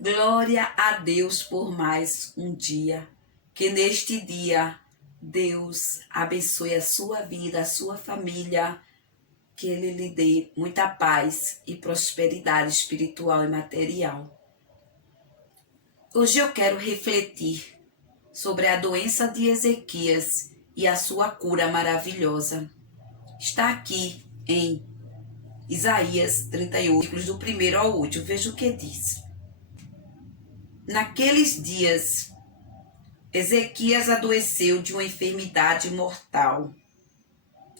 Glória a Deus por mais um dia. Que neste dia Deus abençoe a sua vida, a sua família. Que Ele lhe dê muita paz e prosperidade espiritual e material. Hoje eu quero refletir sobre a doença de Ezequias e a sua cura maravilhosa. Está aqui em Isaías 38, versículos do 1º ao 8. Veja o que diz. Naqueles dias, Ezequias adoeceu de uma enfermidade mortal.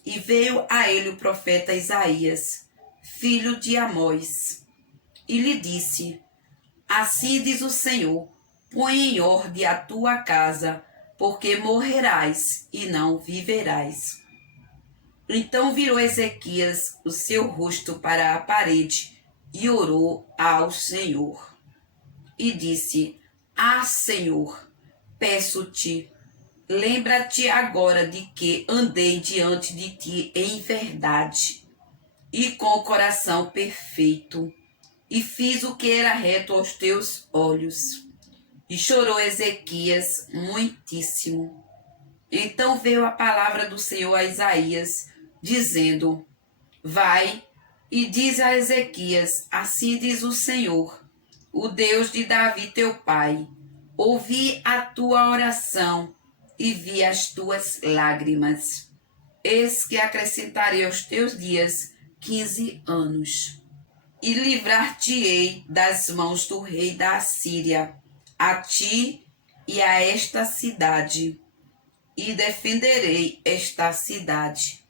E veio a ele o profeta Isaías, filho de Amós, e lhe disse: Assim diz o Senhor, põe em ordem a tua casa, porque morrerás e não viverás. Então virou Ezequias o seu rosto para a parede e orou ao Senhor. E disse: Senhor, peço-te, lembra-te agora de que andei diante de ti em verdade e com o coração perfeito, e fiz o que era reto aos teus olhos. E chorou Ezequias muitíssimo. Então veio a palavra do Senhor a Isaías, dizendo: Vai e diz a Ezequias: Assim diz o Senhor, o Deus de Davi teu pai: Ouvi a tua oração e vi as tuas lágrimas. Eis que acrescentarei aos teus dias 15 anos. E livrar-te-ei das mãos do rei da Assíria, a ti e a esta cidade, e defenderei esta cidade.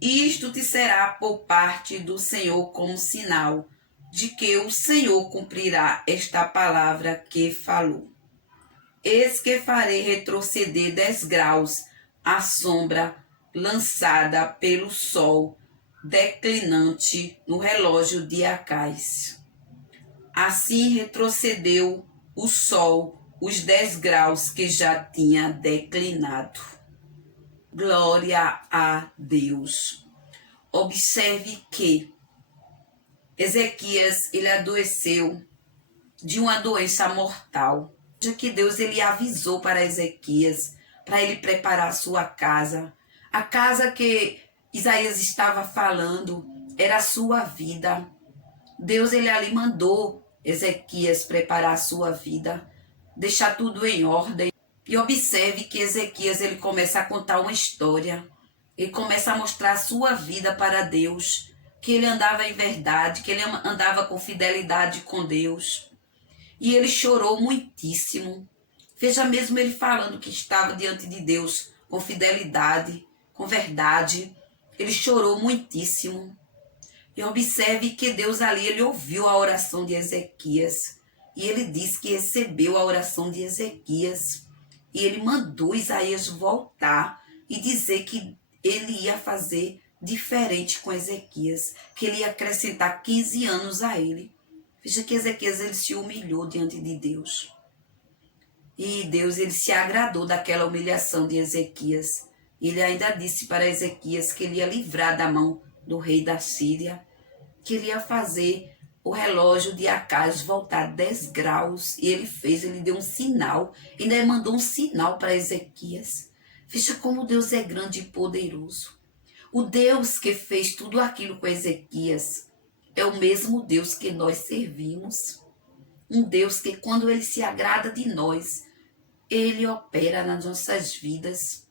Isto te será por parte do Senhor como sinal de que o Senhor cumprirá esta palavra que falou. Eis que farei retroceder 10 graus a sombra lançada pelo sol declinante no relógio de Acais. Assim retrocedeu o sol os 10 graus que já tinha declinado. Glória a Deus. Observe que Ezequias, ele adoeceu de uma doença mortal. Já que Deus, ele avisou para Ezequias, para ele preparar a sua casa. A casa que Isaías estava falando era a sua vida. Deus, ele ali mandou Ezequias preparar a sua vida, deixar tudo em ordem. E observe que Ezequias, ele começa a contar uma história. Ele começa a mostrar a sua vida para Deus, que ele andava em verdade, que ele andava com fidelidade com Deus. E ele chorou muitíssimo. Veja mesmo ele falando que estava diante de Deus com fidelidade, com verdade. Ele chorou muitíssimo. E observe que Deus ali, ele ouviu a oração de Ezequias. E ele disse que recebeu a oração de Ezequias. E ele mandou Isaías voltar e dizer que ele ia fazer diferente com Ezequias, que ele ia acrescentar 15 anos a ele. Veja que Ezequias, ele se humilhou diante de Deus. E Deus, ele se agradou daquela humilhação de Ezequias. Ele ainda disse para Ezequias que ele ia livrar da mão do rei da Síria, que ele ia fazer o relógio de Acais voltar 10 graus. E ele fez, ele deu um sinal, ainda mandou um sinal para Ezequias. Veja como Deus é grande e poderoso. O Deus que fez tudo aquilo com Ezequias é o mesmo Deus que nós servimos. Um Deus que, quando ele se agrada de nós, ele opera nas nossas vidas.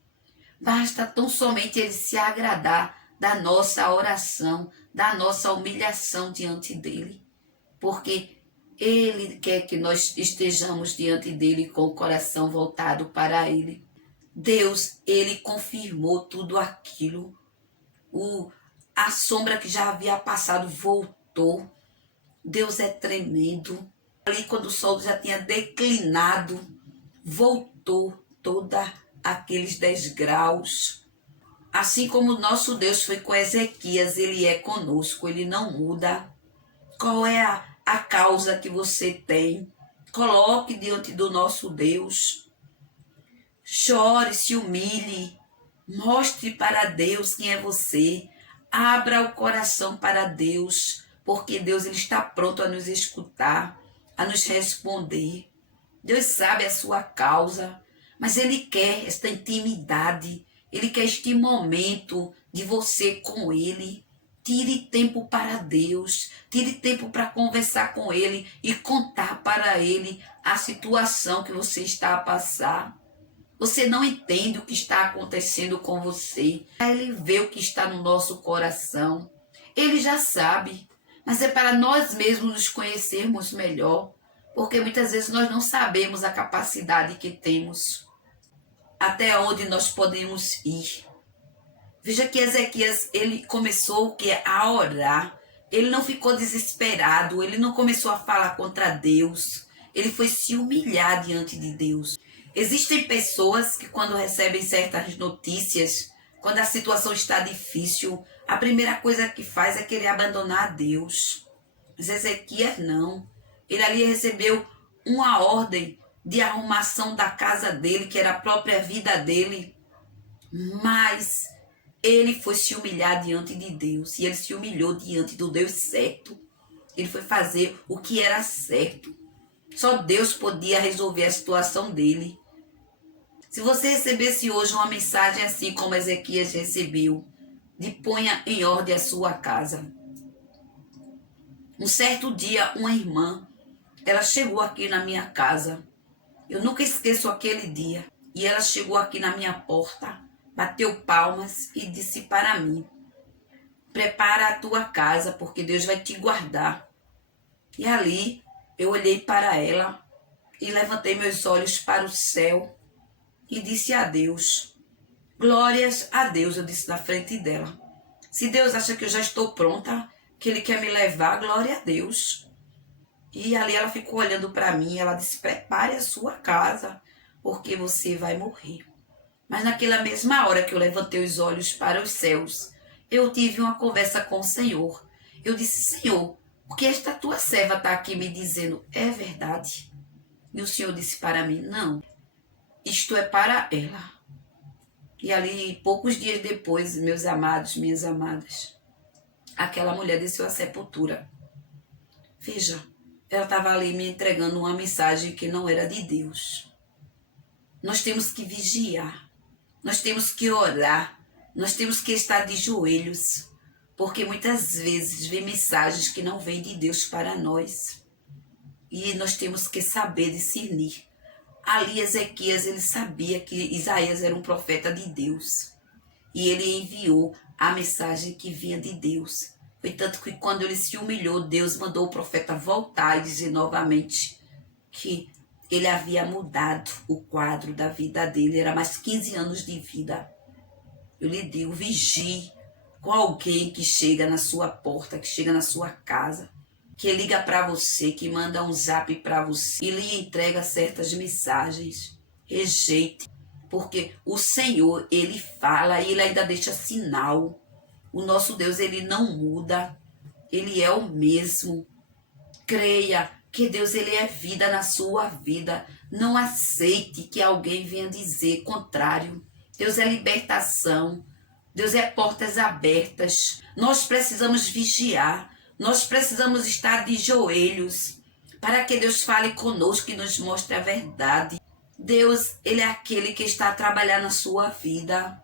Basta tão somente ele se agradar da nossa oração, da nossa humilhação diante dele. Porque ele quer que nós estejamos diante dele com o coração voltado para ele. Deus, ele confirmou tudo aquilo. A sombra que já havia passado voltou. Deus é tremendo. Ali, quando o sol já tinha declinado, voltou toda aqueles 10 graus. Assim como o nosso Deus foi com Ezequias, ele é conosco, ele não muda. Qual é a causa que você tem? Coloque diante do nosso Deus. Chore, se humilhe. Mostre para Deus quem é você. Abra o coração para Deus, porque Deus, ele está pronto a nos escutar. a nos responder. Deus sabe a sua causa, mas Ele quer esta intimidade, Ele quer este momento de você com Ele. Tire tempo para Deus, tire tempo para conversar com Ele e contar para Ele a situação que você está a passar. Você não entende o que está acontecendo com você. Ele vê o que está no nosso coração. Ele já sabe, mas é para nós mesmos nos conhecermos melhor, porque muitas vezes nós não sabemos a capacidade que temos, até onde nós podemos ir. Veja que Ezequias, ele começou o que? A orar. Ele não ficou desesperado, ele não começou a falar contra Deus. Ele foi se humilhar diante de Deus. Existem pessoas que quando recebem certas notícias, quando a situação está difícil, a primeira coisa que faz é querer abandonar a Deus. Mas Ezequias não. Ele ali recebeu uma ordem de arrumação da casa dele, que era a própria vida dele. Mas ele foi se humilhar diante de Deus. E ele se humilhou diante do Deus certo. Ele foi fazer o que era certo. Só Deus podia resolver a situação dele. Se você recebesse hoje uma mensagem assim como Ezequias recebeu, de ponha em ordem a sua casa. Um certo dia, uma irmã, ela chegou aqui na minha casa. Eu nunca esqueço aquele dia. E ela chegou aqui na minha porta, bateu palmas e disse para mim: prepara a tua casa, porque Deus vai te guardar. E ali eu olhei para ela e levantei meus olhos para o céu e disse a Deus: glórias a Deus, eu disse na frente dela. Se Deus acha que eu já estou pronta, que Ele quer me levar, glória a Deus. E ali ela ficou olhando para mim, ela disse: prepare a sua casa, porque você vai morrer. Mas naquela mesma hora que eu levantei os olhos para os céus, eu tive uma conversa com o Senhor. Eu disse: Senhor, porque esta tua serva está aqui me dizendo, é verdade? E o Senhor disse para mim: não, isto é para ela. E ali, poucos dias depois, meus amados, minhas amadas, aquela mulher desceu à sepultura. Veja, ela estava ali me entregando uma mensagem que não era de Deus. Nós temos que vigiar, nós temos que orar, nós temos que estar de joelhos, porque muitas vezes vem mensagens que não vêm de Deus para nós. E nós temos que saber discernir. Ali Ezequias, ele sabia que Isaías era um profeta de Deus. E ele enviou a mensagem que vinha de Deus. Foi tanto que quando ele se humilhou, Deus mandou o profeta voltar e dizer novamente que ele havia mudado o quadro da vida dele. Era mais 15 anos de vida. Eu lhe digo, vigie com alguém que chega na sua porta, que chega na sua casa, que liga para você, que manda um zap para você e lhe entrega certas mensagens. Rejeite, porque o Senhor, Ele fala e Ele ainda deixa sinal. O nosso Deus, Ele não muda, Ele é o mesmo. Creia que Deus, Ele é vida na sua vida. Não aceite que alguém venha dizer contrário. Deus é libertação, Deus é portas abertas. Nós precisamos vigiar. Nós precisamos estar de joelhos para que Deus fale conosco e nos mostre a verdade. Deus, Ele é aquele que está a trabalhar na sua vida.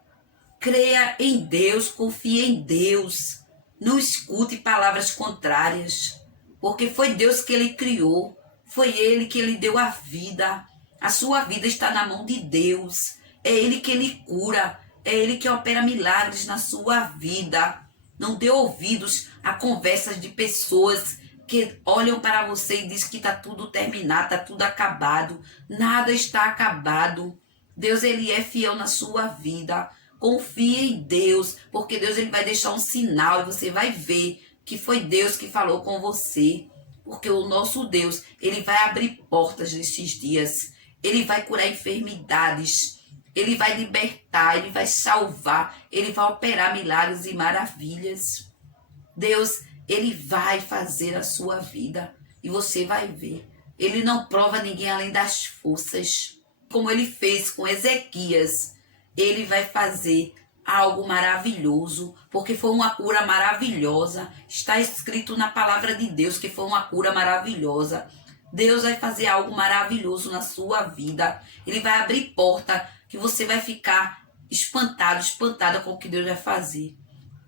Creia em Deus, confie em Deus. Não escute palavras contrárias, porque foi Deus que Ele criou. Foi Ele que Ele deu a vida. A sua vida está na mão de Deus. É Ele que Ele cura. É Ele que opera milagres na sua vida. Não dê ouvidos a conversas de pessoas que olham para você e dizem que está tudo terminado, está tudo acabado. Nada está acabado. Deus, Ele é fiel na sua vida. Confie em Deus, porque Deus, Ele vai deixar um sinal e você vai ver que foi Deus que falou com você. Porque o nosso Deus, Ele vai abrir portas nesses dias. Ele vai curar enfermidades. Ele vai libertar, Ele vai salvar, Ele vai operar milagres e maravilhas. Deus, Ele vai fazer a sua vida e você vai ver. Ele não prova ninguém além das forças. Como Ele fez com Ezequias, Ele vai fazer algo maravilhoso, porque foi uma cura maravilhosa. Está escrito na palavra de Deus que foi uma cura maravilhosa. Deus vai fazer algo maravilhoso na sua vida. Ele vai abrir porta que você vai ficar espantado, espantada com o que Deus vai fazer.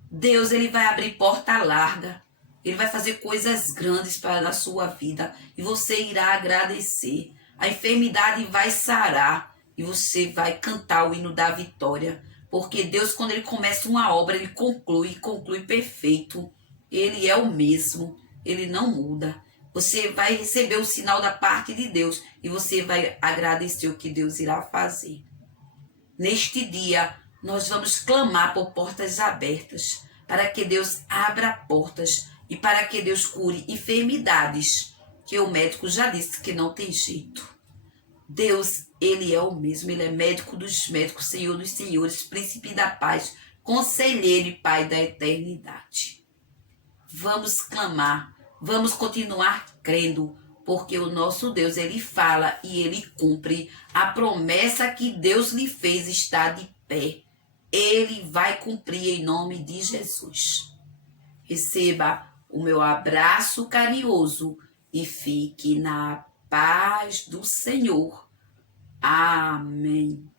Deus, ele vai abrir porta larga. Ele vai fazer coisas grandes para a sua vida e você irá agradecer. A enfermidade vai sarar e você vai cantar o hino da vitória. Porque Deus, quando ele começa uma obra, ele conclui perfeito. Ele é o mesmo, ele não muda. Você vai receber o sinal da parte de Deus e você vai agradecer o que Deus irá fazer. Neste dia, nós vamos clamar por portas abertas, para que Deus abra portas e para que Deus cure enfermidades, que o médico já disse que não tem jeito. Deus, ele é o mesmo, ele é médico dos médicos, Senhor dos senhores, príncipe da paz, conselheiro e pai da eternidade. Vamos clamar, vamos continuar crendo, porque o nosso Deus, ele fala e ele cumpre. A promessa que Deus lhe fez está de pé. Ele vai cumprir em nome de Jesus. Receba o meu abraço carinhoso e fique na paz do Senhor. Amém.